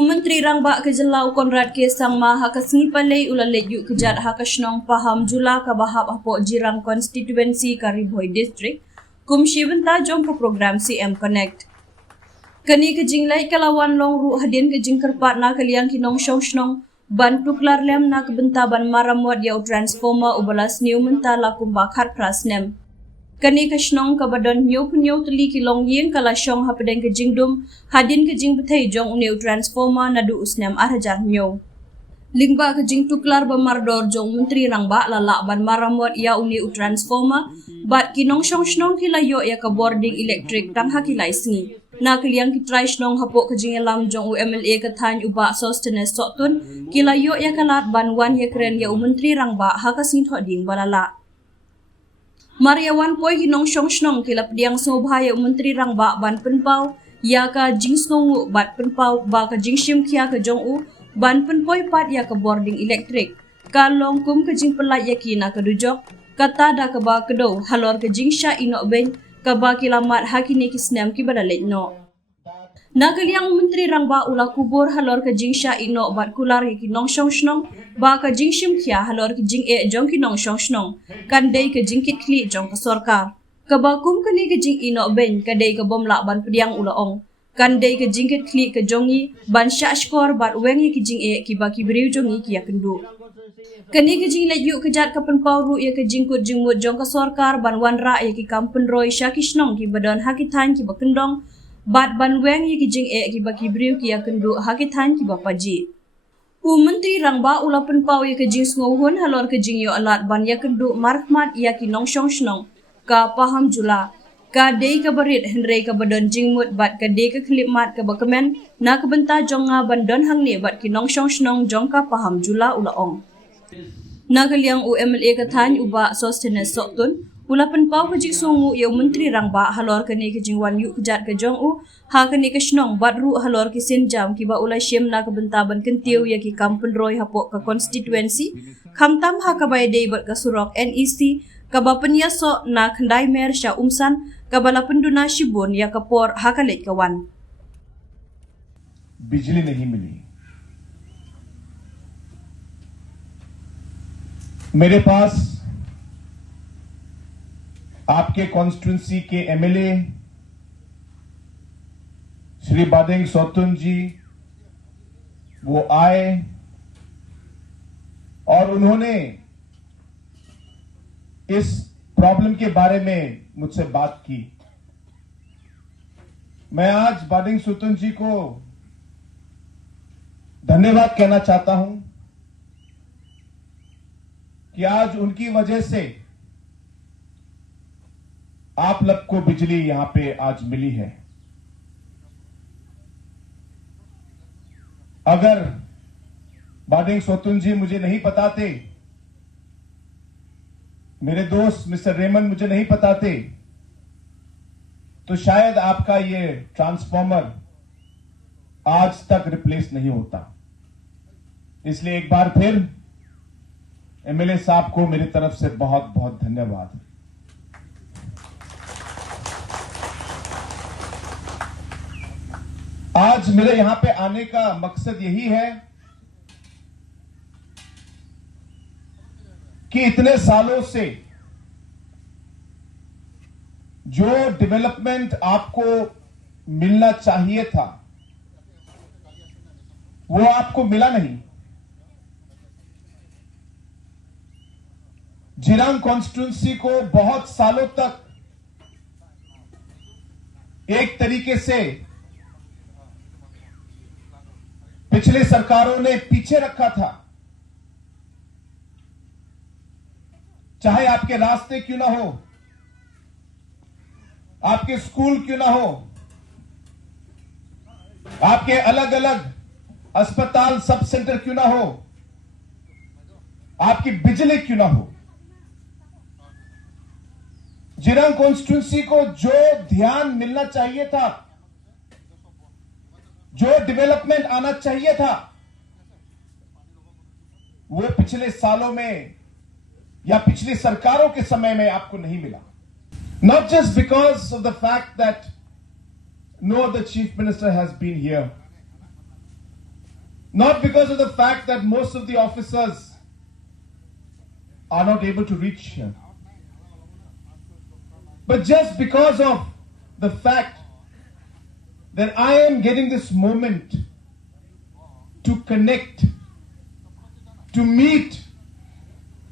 Menteri Rangba Kejelau Konrad K. Sangma hakasngi palai ulalet yuk kejat hakasnong paham jula kabahap apok jirang konstituensi Kariboy District Shiwenta jong ke program CM Connect. Kani kejinglai kalawan long ru hadin kejing kerpat na kaliang kinong syong ban tuklar lem na kebentaban maramwat yau transformer ubalas new menta lakum bakhat prasnem. Kani kasnong kabadon nyo punyo teli kilong yin kala syong hapadeng kejing dum hadin kejing betai jong uneu transformer nadu usnem arhajar nyo. Lingba kejing tuklar bamardor jong menteri rangba lalak ban maramwat ya uneu transformer bat kinong syong kilayo ya ke boarding elektrik tang hakilai sengi. Na kaliang kitrai snong hapok kejing elam jong UMLA ketany ubak sostenes sotun kilayo ya kalat ban wan ya keren ya menteri rangba hakasing thoding balala. Mariawan poi hinong syong kilap diang sobhaya menteri rangba ban penpau ya ka jing snongu bat penpau ba ka jing shim kia ka jong u ban penpoi pat ya ka boarding elektrik kalong kum ka jing pelat ya kina ka dujok kata da ka ba kedo halor ka jing sha ino ben ka ba kilamat hakini kisnem ki badalet no. Nagaliang menteri rangba ula kubur halor ke jing sha ino bat kular ki nong syong ba ka jing shim kia halor ki jing e jong ki nong syong kan dei ke jing kit kli jong ka sorkar ka ba kum kani ke jing ino ben ka dei ka bomla ban pediang ula ong kan dei ke jing kit kli ke jongi ban sha skor bat wengi ki jing e ki ba ki briu jongi ki ya kendu kani ke jing la yu ke jat ka pen ru ya ke jing kut jing mut jong ka sorkar ban wan ra ya ki kampen roi sha ki snong ki badon hakitan ki ba kendong bat ban weng yi kijing e ki baki briu ki akendu hakithan ki bapaji. Menteri rangba ula penpau yi kijing sngohun halor kijing yo alat ban yakendu markhmat ya ki nong snong ka paham jula ka dei ka barit henrei ka badon jingmut bat ka dei ka klipmat ka bakamen na ka benta jonga ban don hangni bat ki nong snong jong ka paham jula ula ong. Na kaliang UMLA ka than uba sostenes sotun ula penpau kejik sungu yau menteri rangba halor kani kejing wan yuk kejat ke jong u ha kani kesnong bat ru halor ki senjam ki ba ula syem na kebentaban kentiu ya ki kampun roy hapok ke konstituensi kamtam ha ka bai dei bat ka surok NEC ka ba penyaso na kendai mer sya umsan ka bala penduna shibun ya kapor ha ka lek kawan बिजली नहीं मिली मेरे पास आपके constituency के MLA Shri बादेंग Sotoun जी वो आए और उन्होंने इस प्रॉब्लम के बारे में मुझसे बात की। मैं आज बादेंग सोतुन जी को धन्यवाद कहना चाहता हूं कि आज उनकी वजह से आप लोग को बिजली यहां पे आज मिली है। अगर बादेंग सोतुन जी मुझे नहीं बताते, मेरे दोस्त मिस्टर रेमन मुझे नहीं बताते, तो शायद आपका ये ट्रांसफॉर्मर आज तक रिप्लेस नहीं होता। इसलिए एक बार फिर एमएलए साहब को मेरी तरफ से बहुत बहुत धन्यवाद। आज मेरे यहां पे आने का मकसद यही है कि इतने सालों से जो डेवलपमेंट आपको मिलना चाहिए था वो आपको मिला नहीं। जिरांग कॉन्स्टिट्यूंसी को बहुत सालों तक एक तरीके से पिछले सरकारों ने पीछे रखा था। चाहे आपके रास्ते क्यों ना हो, आपके स्कूल क्यों ना हो, आपके अलग अलग अस्पताल सब सेंटर क्यों ना हो, आपकी बिजली क्यों ना हो, जिरांग कॉन्स्टिट्यूंसी को जो ध्यान मिलना चाहिए था, जो डेवलपमेंट आना चाहिए था, वो पिछले सालों में या पिछली सरकारों के समय में आपको नहीं मिला। Not just because of the fact that no other chief minister has been here, Not because of the fact that most of the officers are not able to reach here, but just because of the fact that I am getting this moment to connect, to meet,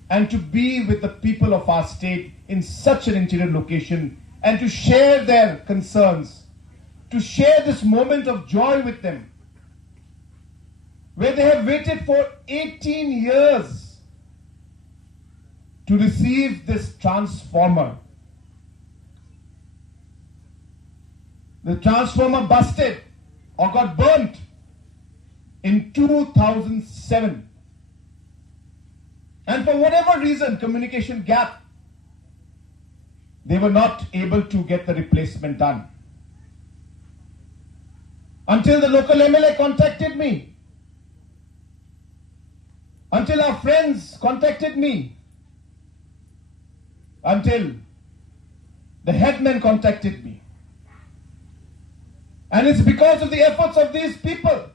and to be with the people of our state in such an interior location, and to share their concerns, to share this moment of joy with them, where they have waited for 18 years to receive this transformer. The transformer busted or got burnt in 2007. And for whatever reason, communication gap, they were not able to get the replacement done. Until the local MLA contacted me. Until our friends contacted me. Until the headman contacted me. And it's because of the efforts of these people,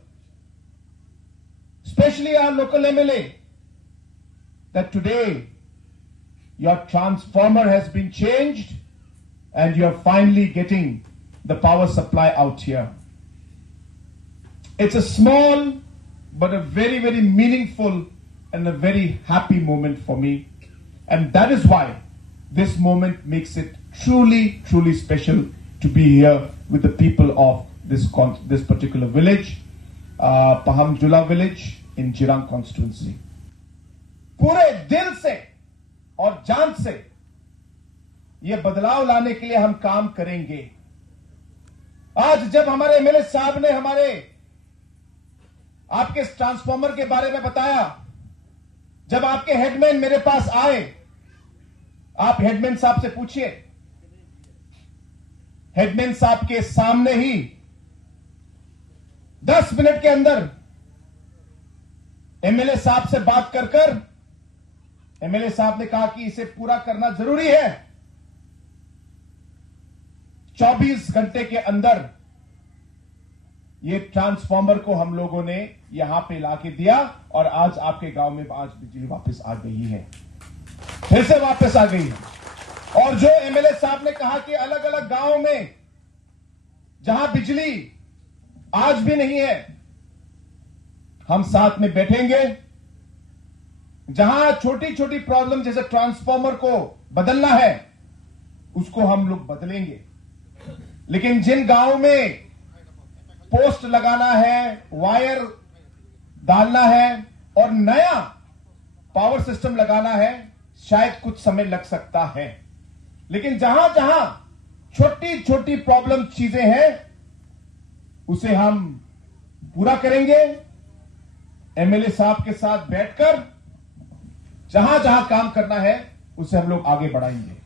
especially our local MLA, that today your transformer has been changed and you're finally getting the power supply out here. It's a small but a very, very meaningful and a very happy moment for me. And that is why this moment makes it truly, truly special to be here with the people of this particular village, Pahamjula village in Jirang constituency. पूरे दिल से और जान से ये बदलाव लाने के लिए हम काम करेंगे। आज जब हमारे एमएलए साहब ने हमारे आपके ट्रांसफार्मर के बारे में बताया, जब आपके हेडमैन मेरे पास आए, आप हेडमैन साहब से पूछिए। हेडमैन साहब के सामने ही 10 मिनट के अंदर एमएलए साहब से बात कर एमएलए साहब ने कहा कि इसे पूरा करना जरूरी है। 24 घंटे के अंदर ये ट्रांसफार्मर को हम लोगों ने यहां पे लाके दिया और आज आपके गांव में आज बिजली वापस आ गई है, फिर से वापस आ गई है। और जो एमएलए साहब ने कहा कि अलग अलग गांव में जहां बिजली आज भी नहीं है, हम साथ में बैठेंगे। जहां छोटी छोटी प्रॉब्लम जैसे ट्रांसफार्मर को बदलना है, उसको हम लोग बदलेंगे। लेकिन जिन गांव में पोस्ट लगाना है, वायर डालना है और नया पावर सिस्टम लगाना है, शायद कुछ समय लग सकता है। लेकिन जहां जहां छोटी छोटी प्रॉब्लम चीजें हैं, उसे हम पूरा करेंगे। एमएलए साहब के साथ बैठकर जहां जहां काम करना है, उसे हम लोग आगे बढ़ाएंगे।